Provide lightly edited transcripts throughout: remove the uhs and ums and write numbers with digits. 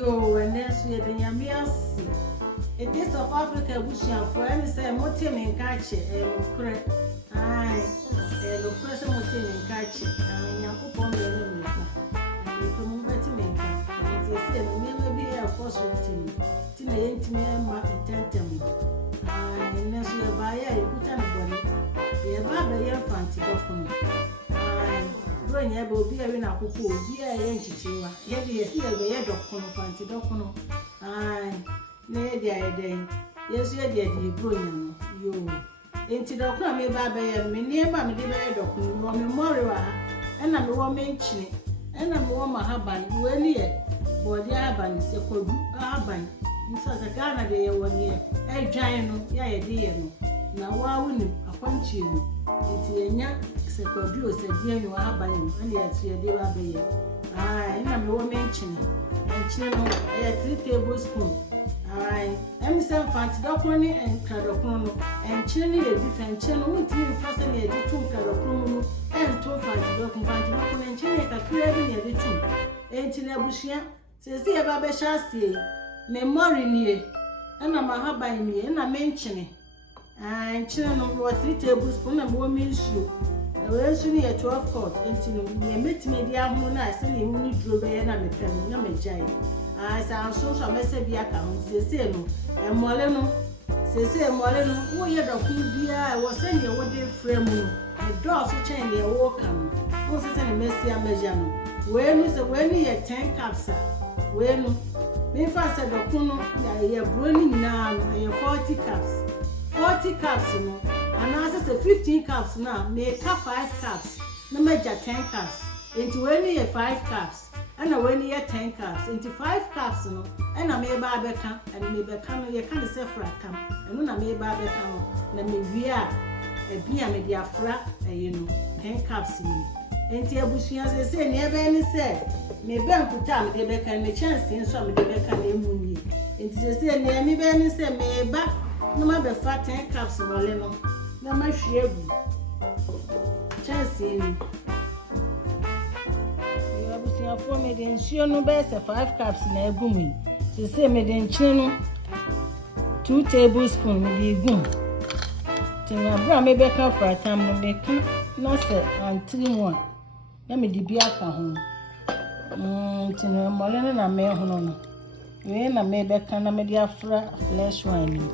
Yo, and then she had the Yamiasi. It is of Africa, Bushian for any say, Motim and catch it, correct. Aye, the person Motim and catch it, and Yakupon the America. And you come over to make it. And they say, never be a force routine. Tina ain't me and market tentam. Aye, and then she buy a put on a body. The Baba Yan Fancy document. Aye, when you will be a winner who will be a entity. Yet you see a way of Fancy document. Aye. Nay, dear day. Yes, you did, you brilliant. You ain't it don't come about me near Mammy, the bed of Memorial, and I'm a woman chin, and I'm a woman haban, who are near. Boy, the Aban is a good Aban. In such a Ghana day 1 year. A giant, ya dear. Now, why wouldn't I punch you? It's a young secretary said, dear, you are buying, and yet you are there. Aye, and I'm a woman chin, and chin, I had 3 tablespoons. Aye, I'm some fancy document and Cradocrono, and chilling a different channel with you fasten a little Cradocrono and 2 fancy document and chilling a craving a little. Ain't in a bushia, says the Abba Chassi, memory near, and I'm a hub me, and I mention it. And children of 3 tablespoons and 1 meal shoe. I will soon near 12 court, and near met me the harmonize and you only drove and I'm a penny, I'm a giant. I sound so message be account, say no, and Moleno, say Moleno, who yet of India, I was sending a woody frame, a door to change their walk. What's a messy American? When is a when you 10 cups, when me fast said the Kuno, you're burning now, and 40 cups. 40 cups, and I said 15 cups now, make up 5 cups, no major 10 cups, into any 5 cups. And I went here 10 cups into 5 cups, and I made Barbecam, and maybe come here kind of say for a camp, and when I made Barbecam, let me wear a beer media frat, you know, 10 cups in me. And Tiabusians, they say, never any said, may burn put time, they beck and the chance in some of the beck and the moon. And they say, near me, Benny said, may back no matter fat 10 cups of a lemon, no my share. Chance in. For me, the ensure no best 5 cups in a booming. She say, me the chino 2 tablespoons with the goom. Tina Bra may back up for a time, no make nothing and 3 1. Let me the beer home. Tina Molina and May Hono. You ain't a may back and a media flesh wine.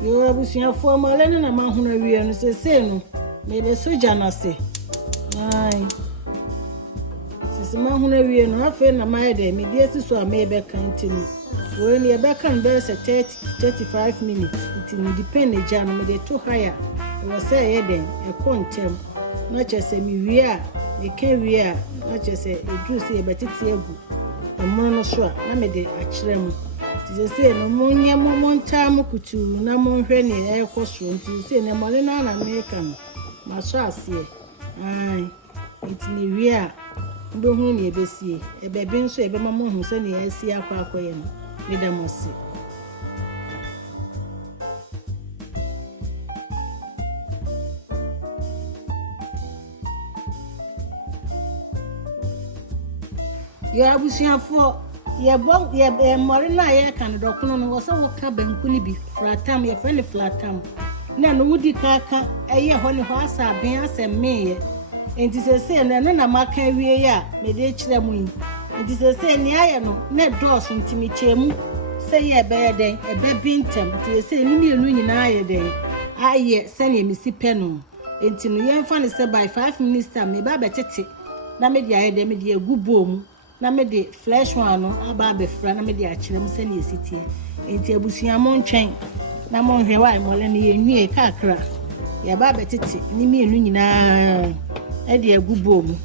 You are wishing for Molina and Mahona, and say, no, maybe so janasi. Aye. Man who we no afen na my day me dey so a me be continue when you back and there's a 30 35 minutes it depend the jam me dey too higher we say then e contem na chese me wi a e can wi a na chese e do say e betiti egu e mo no so a na me dey akire mu ti say no mo nye mo monta mo kutu na mo hwe ne e koso ti say na mo le na na me kan ma so ase ai it ni wi a ndo hu ne ebesie ebebe nso ebe mama hu se ne asi akwakoye no ne damosi ya abusiafo ye bom ye mori na ye kan dokono no wo se wo ka banku ni bi flatam ye friend flatam na no wudi kaka eye ho ne ho asa ben asemme enti se na maka wie ya me de kire mu yi enti se ni aye no na dos ntimi chemu se ye be ye den e be bintem enti se ni mienu nyina aye den aye se ne mi sipe no enti no ye mfa ne se by 5 minutes time me ba betete na me de aye de me de agubo mu na me de flesh one no aba be fra na me de akire mu se ne esitie enti abusuan mo ntwen na mo hwe wa mo le ne ye nwie kakra ya ba betete ni mienu nyina edi agubo mu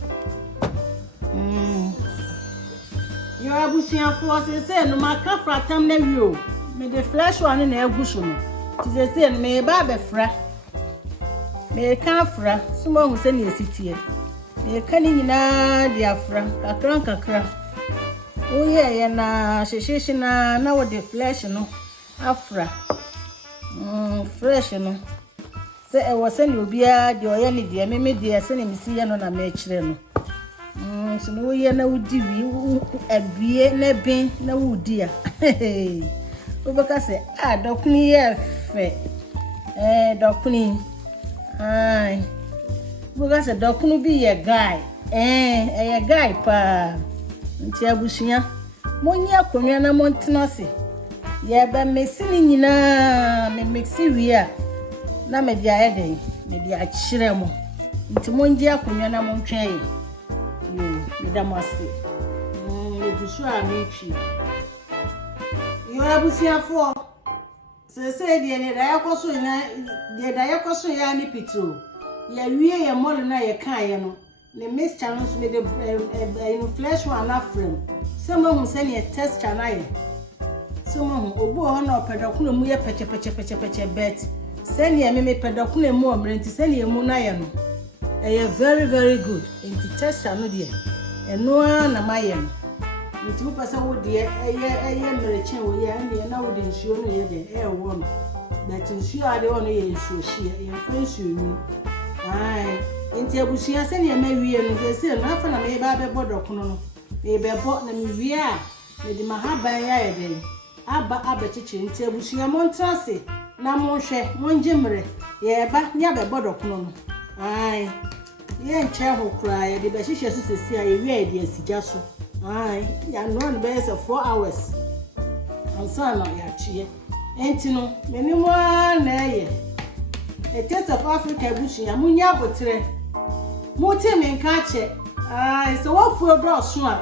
yo abusian fo se no maka fratam na wi o me de flesh one na aguso no ti se me ba be fra me ka fra sumo hu se ne esitie me ka ni nyina di afra kakra o ye na shesheshi na wo de flesh no afra fresh no se e wo se ni obia de oye ni de me de se ne misi ye no na me kire no so no ye na wudi wi abie na ben na wudi a obeka se dokuni ye fe dokuni ai obeka se dokunu bi ye guy ye guy pa nti abusuya monyi akonwa na montena se ye ba mesini nyina me mexi wi a na me dia ye den me dia kire mo nti monji akonwa na montwen yo me da mase ebusu a mechi yo abusiafo se de ne da yakoso na de da yakoso ya ni pitro ya wie ye mol na ye kan ye no ne mixture no so me de in flesh one afrem se mo hu se ne texture na ye se mo hu obu ho na opedakuna mu ye peche bet se ne me pedakuna mu omrenti se ne mu na ye no very very good into texture no de eno na maye no nti wo pese wo de mrechen wo ye na wo de nsuo no ye de wo no that nsuo ade wo no ye nsuo hie ye nsuo ni ai nti abusia se ne ma wie no se na afa na me ba be bodokono no me be bo na me wie a me di mahaban ya ye de aba chichi nti abusia montrase na monhwe monjemre ye ba nya be bodokono no ai ye nche ho kra ye de be hihye so sesi a ye wie de asigya so ai ya no an be 4 hours ansana ya chie enti no menimo na ye a taste of Africa bushia munya botre muti menka che ai so wo fu bro so a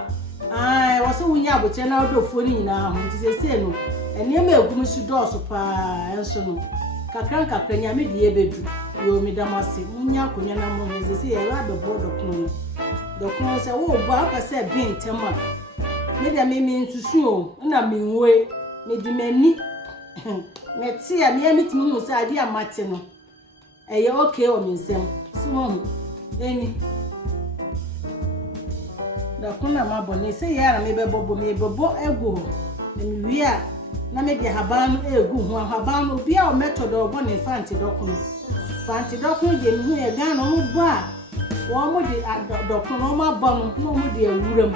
ai wo so wunya botre na odofo ni nyina ho nti sese no ene ma egum su do so pa enso no kakra nya me die bedu yo mi damase munya konya na mo sese ye ra be bodo kono do kono se wo bo aka se bin tema me dia me nsusu o na me nwe me di mani me ti a me mitimi mu se ade amate no eye okay o minsem so eni da kuna mabone se yara me bebo ego na me wi a na me de haban egu ho haban obi a o method obo na fanti dokuno de hu e gan no bo a wo mo de dokuno ma bo no mo de awuram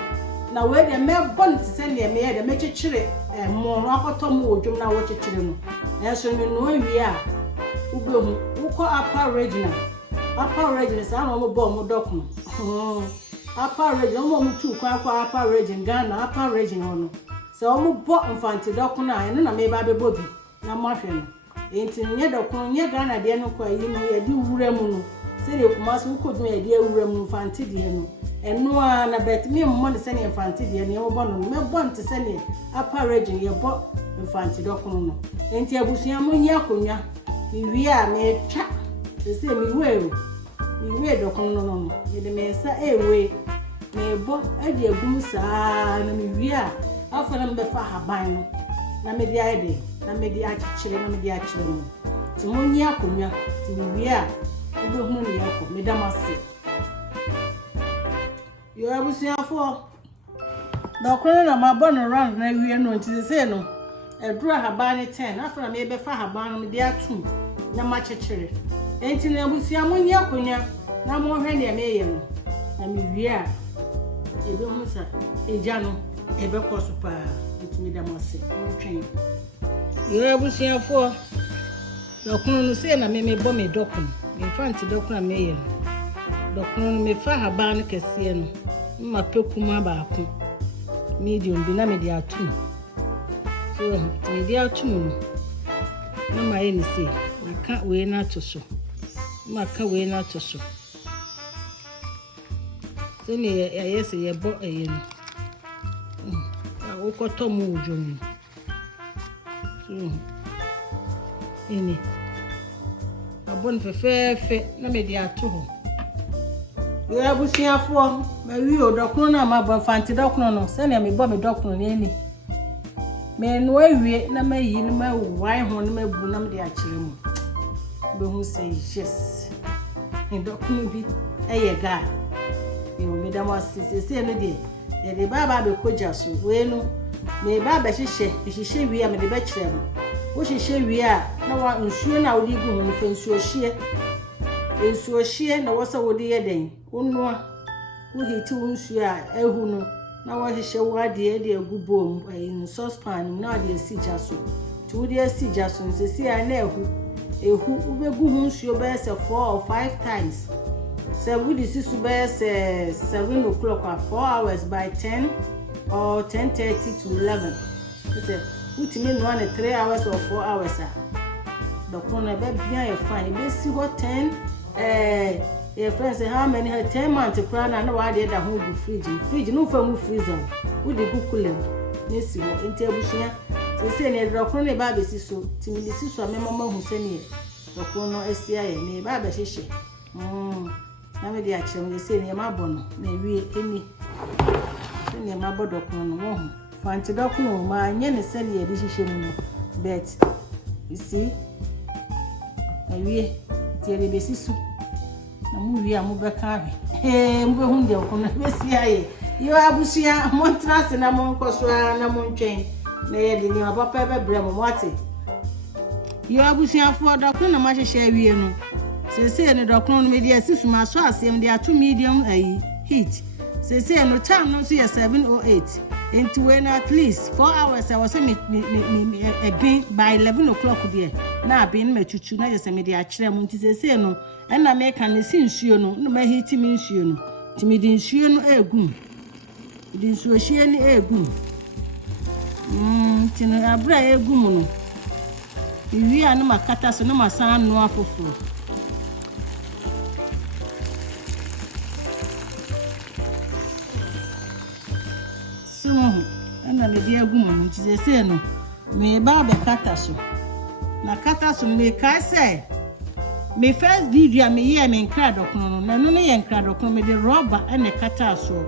na we de me bon ti se ne me ye de me chichire mo no akoto mo odwum na wo chichire no enso me no wi a ubehu uko upper region sa no mo bo mo dokuno upper region mo mutu kwa upper region Ghana upper region hono so mo bo mfanti dokuno a eno na me ba bebo bi na mo hwe no enti nye dokuno nye Ghana de no kwa yi no ye di wura mu no se de kuma so ko dum ye de wura mu mfanti de no eno a na bet me mo ne se ne mfanti de ne mo bo no me bo nte se ne upper region ye bo mfanti dokuno no enti abusua mo nya akonwa mi wi a me twa se mi we dokuno no ye de me sa ewe me bo ade agum saa na mi wi a afana mbe fa haban no na me di ade na me di achire na me di achire mo ti mo nya akonwa ti mi wi a obo hu ne yakọ me damase yo abusiafo dokuno na mabo no round na wi no nti se no edura haban 10 afana me be fa haban no me di atum na ma chechire enti na abusia mo nya akonwa na mo hwe ne me ye no na me wi a ebe hu sa eja no ebe koso pa etimi damase ntwen yo abusiafo dokuno no se na me bo me dokuno me fanti dokuno me ye dokuno no me fa haban kese no ma pekuma ba ko medium bi na me di atum so me di atum no na ma ye ni se na ka we na to so ma ka we na to so se ne ye se ye bo eye no o ko to mu ujum so eni abon fefefe na me di ato ho yo abusiafo ma wi o dokuno na ma bo fanti dokuno no se ne me bo me dokuno ne ni me no awie na ma yi na ma wai ho na ma bu na me di akire mu be hu say yes en dokuno bi eye ga yo me da ma se no de e de baba be koja so we no me baba hihye wi a me de ba kire mu wo hihye wi a na wa nsuo na wo di gu mu fa nsuo hye na wo sa wo de ye den onnoa wo hiti wo nsu a ehu no na wo hyehyɛ wo ade de agubom in saucepan na ade asija so ti wo de asija so nsesi a na ehu wo begu hu nsu be se 4 or 5 times se wo di sisu be se 7 o'clock or 4 hours by 10 or 10:30 to 11 se utimi no na 3 hours or 4 hours a dokona be bia e fine be si ho 10 your friends say how many 10 months plan na wa de da ho du fridge no fa mu freezer wo de kukulem nesi ho enti abushia se ne dokona ne ba be si so timi de si so amema hu se ne dokona asia ye ne ba be hyehye na me de a kyerem se ne ma bono na wie eni se ne ma bodokona no ho fanti dokona ma nye ne se ne de hyehye mu no bet you see na wie ti de be si so na mu wi amubeka he mbe hu de kono besi aye yo abusia montrase na monkoso na montwen na ye de ni papa be bre mo mate yo abusia fo dokon na ma hyehye wie no sese ne dokon no me de asisuma so asem de ato medium heat sese no time no so ye 7:08 into when at least 4 hours I was me by 11 o'clock there na bin metutu na yese me de a kire mu ntisese no na me kan ne sinsuo no na ma hiti mi nsuo no timi di nsuo no egum di nsuo hie ni egum tino abra egum no iwi anu makata so na masan no afoforo na me dia egum no ntisese no me ba be kata so na kata so me ka say me first video me ye me nkra dokono na no ye nkra dokono me de rubber ene kata so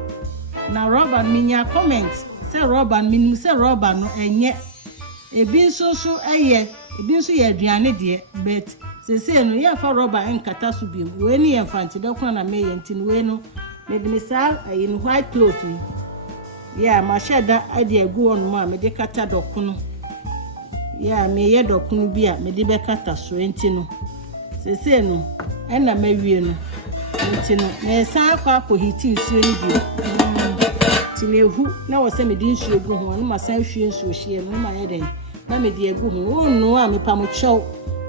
na rubber me nya comment say rubber me say rubber no enye ebi so eye ebi nso ye aduane de but say no ye fa rubber en kata so bi we ni ye fanti dokono na me ye ntin we no me de me sa in white cloth yeah ma sheda ade agu on ma me de kata dokono yeah me ye dokono bi a me de be kata so ntino sese no na mawie no ntino na san akwa hiti nsuo ni bi tinehu na wo se me di nsuo gu ho na ma san hwie nsuo hie no ma ye den na me di egu ho onu a me pa mo chew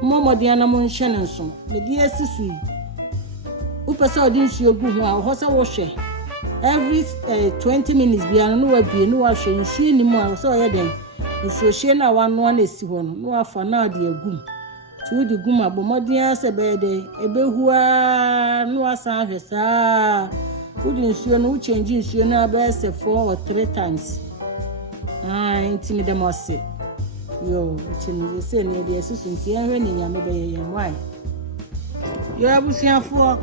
momodi na mo nhye ne nso me di asisu upesa odi nsuo gu ho a ho se wo hwe every 20 minutes bi anu no wa bie no wa hwe nsuo ni mu a so ye den nsuo hie na wa no na esi ho no wa fa na odi egu tu di guma bomodian se be de ebehua no asan hwesa udi nsuo no change nsuo na be se 4 or 3 times intimi de mose yo intimi se ne de susu nti ahwe ni nyame be ye why yo abusiafo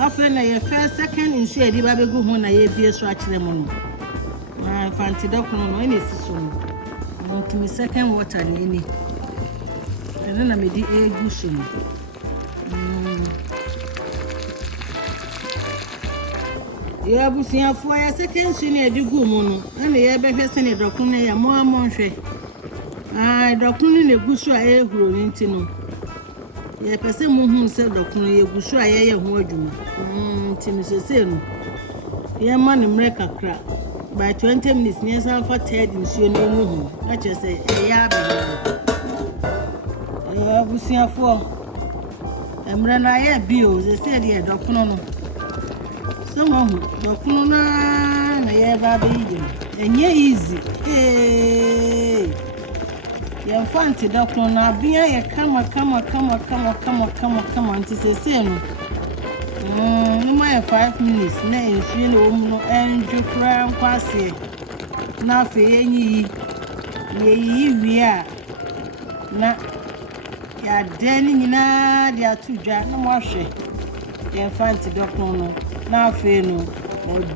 afa na ye first second nsuo edi ba begu ho na ye bie so akire mo no fanti dokono no ene siso no intimi second water ni na me di egu so ya busiafo ya second so ne edigu mu no na ye behwe se ne dokono ya mo amonhwe dokono ne gu so a ehuro ni ntino ye pese mu hu se dokono ye gu so a ye ho adwuma ntino sese no ye ma ne mre kakra by 20 minutes ne san fa third nsuo ne mu hu na chese ya be abusiafo emre na ye bio ze se de dokono no so mo dokono na ye ba be yi enye easy ye fanti dokono na bia ye kama nti se no no my 5 minutes na ensuo no mu no enju kra nkwase na fe enyi ye wi a na ya deni nyina dia tudwa na mo ahwe ye fanti dokono no na afi no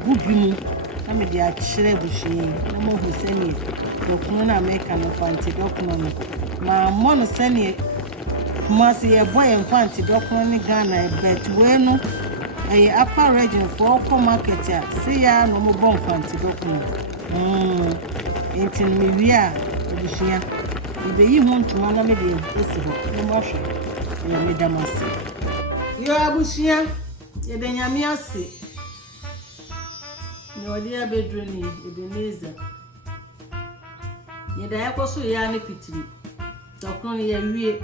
bubi mu na me dia kire bushi na mo hu seni dokono na America no fanti dokono no ma mo no seni mo se ye boy fanti dokono ni Ghana bet we no aye upper region for ko market ya se ya no mo bon fanti dokono entin me wi a bushi ya ibe yi hu ntuma na me de esi ho no mo hwe na me damase yo abusia ye de nyame ase No dia bedroom ni Ebenezer. Yeda yakoso ya ne pitiri. Dokron ye wie.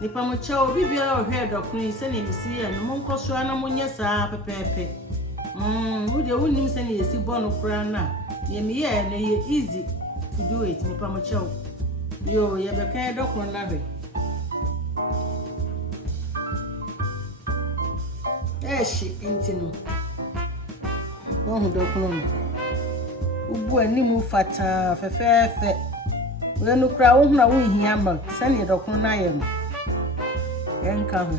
Nipa mo cha obi bia o hwe dokron se ne misi ya no monkoso ana monye saa pepepe. Wo de wonim se ne yesi bo no kra na. Ye me ye na ye easy to do it nipa mo cha. Yo ye be kan dokron na be. Eshi entino. Wọ́n dokron. Ubu animu fata fefefe. We no kra wo huna wo hia ma sane dokron na ye no. Enka ho.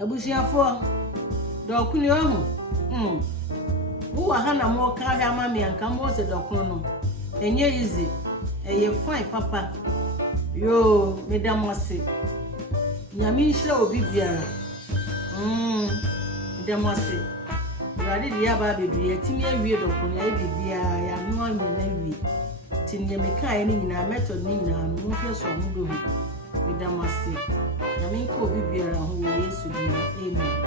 Abusiafo dokuni ohu. Wo wa ha na mo ka hwa ma me anka mo se dokron no. Enye easy. Eye fine papa. Yo, madam wase. Nyami hira obi biara. Madam wase. Rade dia ba bebi etimi awie dokon ya bibia ya no ame na wie. Tinye me kai ni nyina method ni nyina no hwe so no do. Madam wase. Nyami ko obi biara ho Yesu di. Amen.